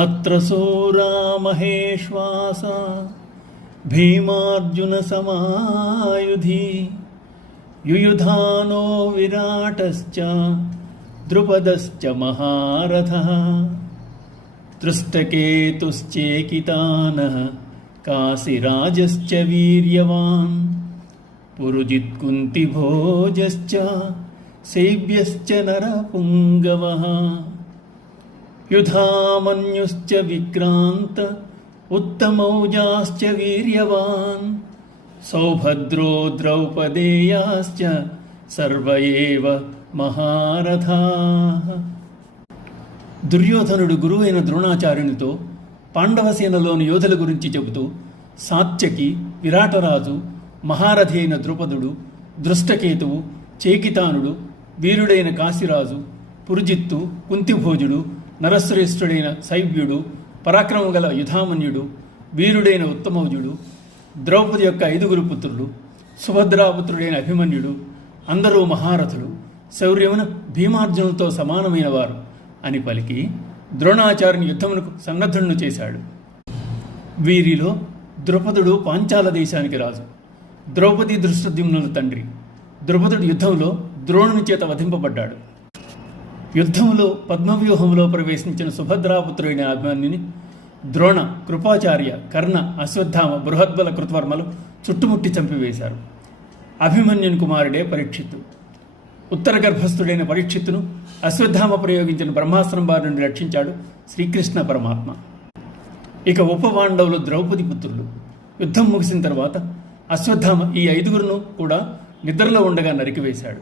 అత్ర సూరా మహేశ్వాస భీమార్జున సమాయుధి యుయుధానో విరాటశ్చ ద్రుపదశ్చ మహారథః దృష్టకేతుశ్చేకితానః కాశీరాజశ్చ వీర్యవాన్ పురుజిత్కుంతిభోజశ్చ శైబ్యశ్చ నరపుంగవః యుధామన్యుశ్చ విక్రాంత ఉత్తమౌజాశ్చ వీర్యవాన్ సౌభద్రో ద్రౌపదేయాశ్చ సర్వ ఏవ మహారథాః. దుర్యోధనుడు గురువైన ద్రోణాచార్యునితో పాండవసేనలోని యోధుల గురించి చెబుతూ సాత్యకి, విరాటరాజు, మహారథి అయిన ద్రుపదుడు, దృష్టకేతువు, చేకితానుడు, వీరుడైన కాశీరాజు, పురుజిత్తు, కుంతిభోజుడు, నరశ్రేష్ఠుడైన శైవ్యుడు, పరాక్రమం గల యుధామన్యుడు, వీరుడైన ఉత్తమౌజుడు, ద్రౌపది యొక్క 5 పుత్రులు, సుభద్రాపుత్రుడైన అభిమన్యుడు అందరూ మహారథులు, శౌర్యమున భీమార్జునులతో సమానమైన వారు అని పలికి ద్రోణాచార్యుని యుద్ధమునకు సన్నద్ధులను చేశాడు. వీరిలో ద్రుపదుడు పాంచాల దేశానికి రాజు, ద్రౌపది దృష్టద్యుమ్నుల తండ్రి. ద్రుపదుడు యుద్ధంలో ద్రోణుని చేత వధింపబడ్డాడు. యుద్ధంలో పద్మవ్యూహంలో ప్రవేశించిన సుభద్రాపుత్రుడైన అభిమన్యుని ద్రోణ, కృపాచార్య, కర్ణ, అశ్వత్థామ, బృహద్బల కృతవర్మలు చుట్టుముట్టి చంపివేశారు. అభిమన్యుని కుమారుడే పరీక్షిత్తు. ఉత్తర గర్భస్థుడైన పరీక్షిత్తును అశ్వత్థామ ప్రయోగించిన బ్రహ్మాస్త్రం బారి నుండి రక్షించాడు శ్రీకృష్ణ పరమాత్మ. ఇక ఉపపాండవులు ద్రౌపది పుత్రులు. యుద్ధం ముగిసిన తర్వాత అశ్వత్థామ ఈ 5 కూడా నిద్రలో ఉండగా నరికివేశాడు.